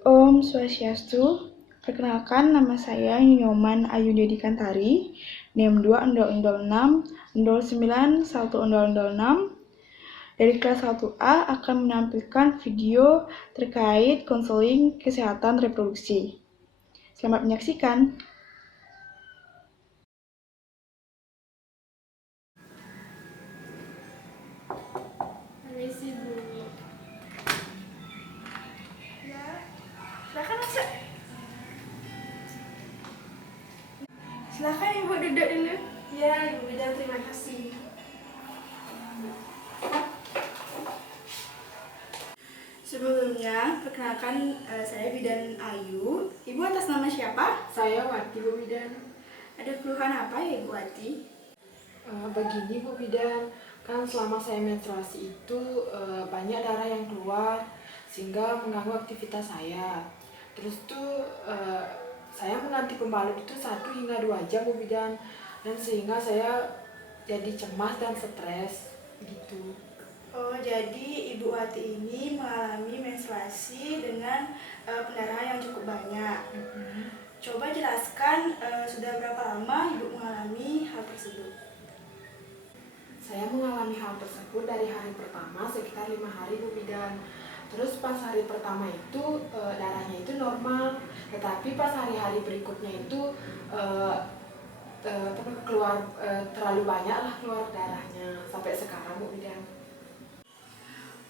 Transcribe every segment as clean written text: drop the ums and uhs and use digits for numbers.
Om Swastiastu, perkenalkan nama saya Nyoman Ayu Dedi Kantari, NIM 2 0006 dari kelas 1A akan menampilkan video terkait konseling kesehatan reproduksi. Selamat menyaksikan. Permisi Bu. Ya, silakan masuk. Silakan Ibu duduk dulu. Ya, Ibu Bidan, terima kasih. Sebelumnya, perkenalkan saya Bidan Ayu. Ibu atas nama siapa? Saya Wati, Bu Bidan. Ada keluhan apa ya Ibu Wati? Begini Bu Bidan, kan selama saya menstruasi itu banyak darah yang keluar sehingga mengganggu aktivitas saya. Terus tuh saya mengganti pembalut itu 1 hingga 2 jam Bu Bidan, dan sehingga saya jadi cemas dan stres gitu. Oh, jadi Ibu Wati ini mengalami menstruasi dengan pendarahan yang cukup banyak. Coba jelaskan sudah berapa lama Ibu mengalami hal tersebut? Saya mengalami hal tersebut dari hari pertama sekitar 5 hari Bu Bidan. Terus pas hari pertama itu darahnya itu normal, tetapi pas hari-hari berikutnya itu keluar terlalu banyak lah keluar darahnya sampai sekarang Bu Bidan.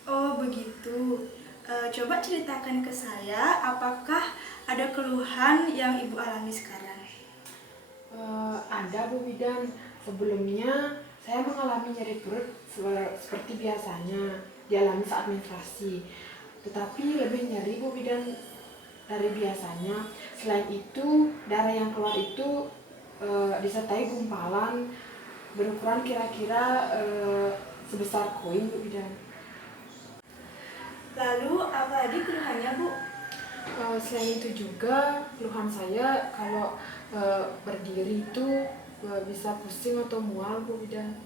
Oh, begitu. Coba ceritakan ke saya, apakah ada keluhan yang Ibu alami sekarang? Ada Bu Bidan. Sebelumnya saya mengalami nyeri perut seperti biasanya dialami saat menstruasi, tetapi lebih nyeri Bu Bidan dari biasanya. Selain itu, darah yang keluar itu disertai gumpalan berukuran kira-kira sebesar koin Bu Bidan. Lalu, apa lagi keluhannya, Bu? Selain itu juga keluhan saya kalau berdiri itu bisa pusing atau mual Bu Bidan.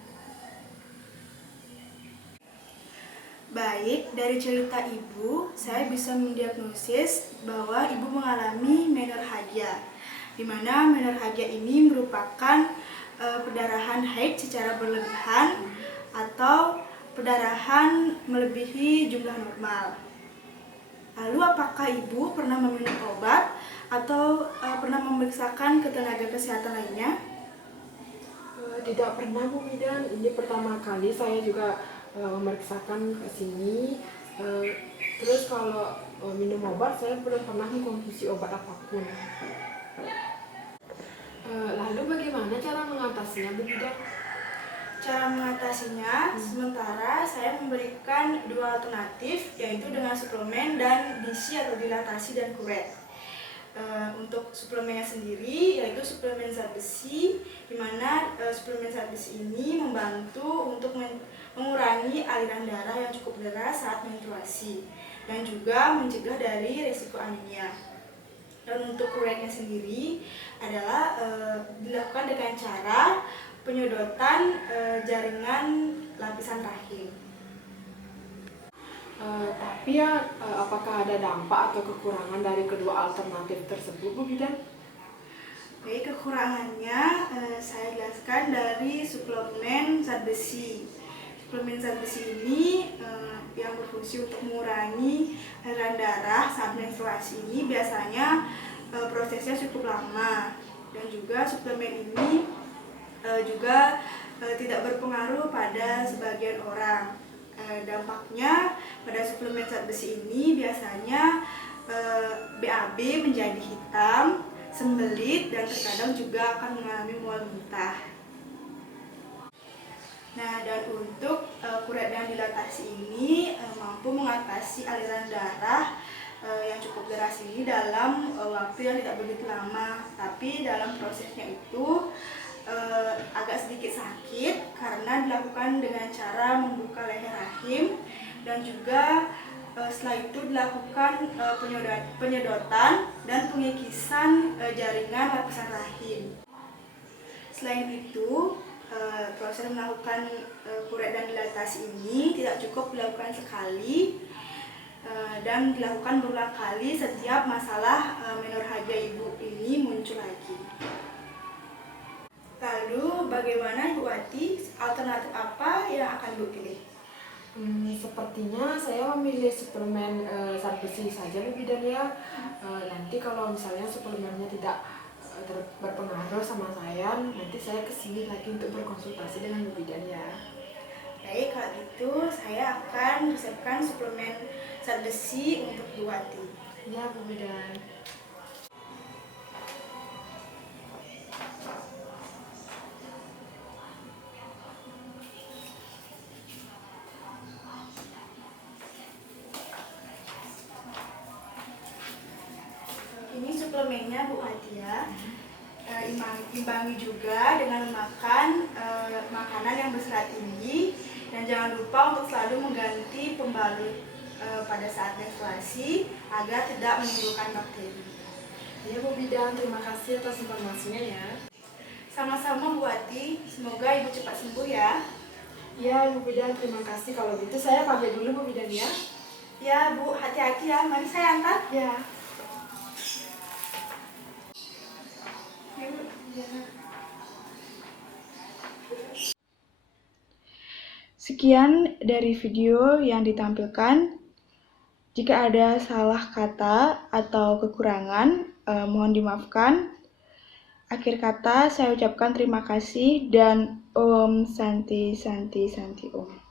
Baik, dari cerita Ibu, saya bisa mendiagnosis bahwa Ibu mengalami menorrhagia, di mana menorrhagia ini merupakan perdarahan haid secara berlebihan atau perdarahan melebihi jumlah normal. Lalu, apakah Ibu pernah meminum obat atau pernah memeriksakan ke tenaga kesehatan lainnya? Tidak pernah Bu Bidan, ini pertama kali saya juga memeriksakan ke sini. Terus kalau minum obat saya belum pernah mengkonsumsi obat apapun. Lalu bagaimana cara mengatasinya Bu Bidan? Cara mengatasinya, sementara saya memberikan 2 alternatif, yaitu dengan suplemen dan DISI atau dilatasi dan kuret. Untuk suplemennya sendiri, yaitu suplemen zat besi, di mana suplemen zat besi ini membantu untuk mengurangi aliran darah yang cukup deras saat menstruasi, dan juga mencegah dari resiko anemia. Dan untuk kuretnya sendiri adalah dilakukan dengan cara penyedotan jaringan lapisan rahim. Tapi ya, apakah ada dampak atau kekurangan dari kedua alternatif tersebut Bu Bidan? Oke, kekurangannya saya jelaskan dari suplemen zat besi. Suplemen zat besi ini yang berfungsi untuk mengurangi aliran darah saat menstruasi ini biasanya prosesnya cukup lama, dan juga suplemen ini juga tidak berpengaruh pada sebagian orang. Dampaknya pada suplemen zat besi ini biasanya BAB menjadi hitam, sembelit, dan terkadang juga akan mengalami mual muntah. Nah, dan untuk kuret dan dilatasi ini mampu mengatasi aliran darah yang cukup deras ini dalam waktu yang tidak begitu lama, tapi dalam prosesnya itu agak sedikit sakit karena dilakukan dengan cara membuka leher rahim, dan juga setelah itu dilakukan penyedotan dan pengikisan jaringan lapisan rahim. Selain itu, proses melakukan kuret dan dilatasi ini tidak cukup dilakukan sekali, dan dilakukan berulang kali setiap masalah menorhagia ibu ini muncul lagi. Lalu bagaimana Ibu Wati, alternatif apa yang akan Ibu pilih? Sepertinya saya memilih suplemen zat besi saja Bu Bidan ya. Nanti kalau misalnya suplemennya tidak berpengaruh sama saya, nanti saya kesini lagi untuk berkonsultasi dengan Bu Bidan ya. Baik, kalau gitu saya akan resepkan suplemen zat besi untuk Bu Wati. Ya Bu Bidan. Ini suplemennya Bu Wati ya. Imbangi juga dengan makan makanan yang berserat tinggi, dan jangan lupa untuk selalu mengganti pembalut pada saat menstruasi agar tidak menimbulkan bakteri. Ya Bu Bidan, terima kasih atas informasinya ya. Sama-sama Bu Wati, semoga Ibu cepat sembuh ya. Ya Bu Bidan, terima kasih. Kalau gitu saya pamit dulu Bu Bidan ya. Ya Bu, hati-hati ya, mari saya antar. Ya. Sekian dari video yang ditampilkan. Jika ada salah kata atau kekurangan, mohon dimaafkan. Akhir kata, saya ucapkan terima kasih dan Om Santi Santi Santi Om.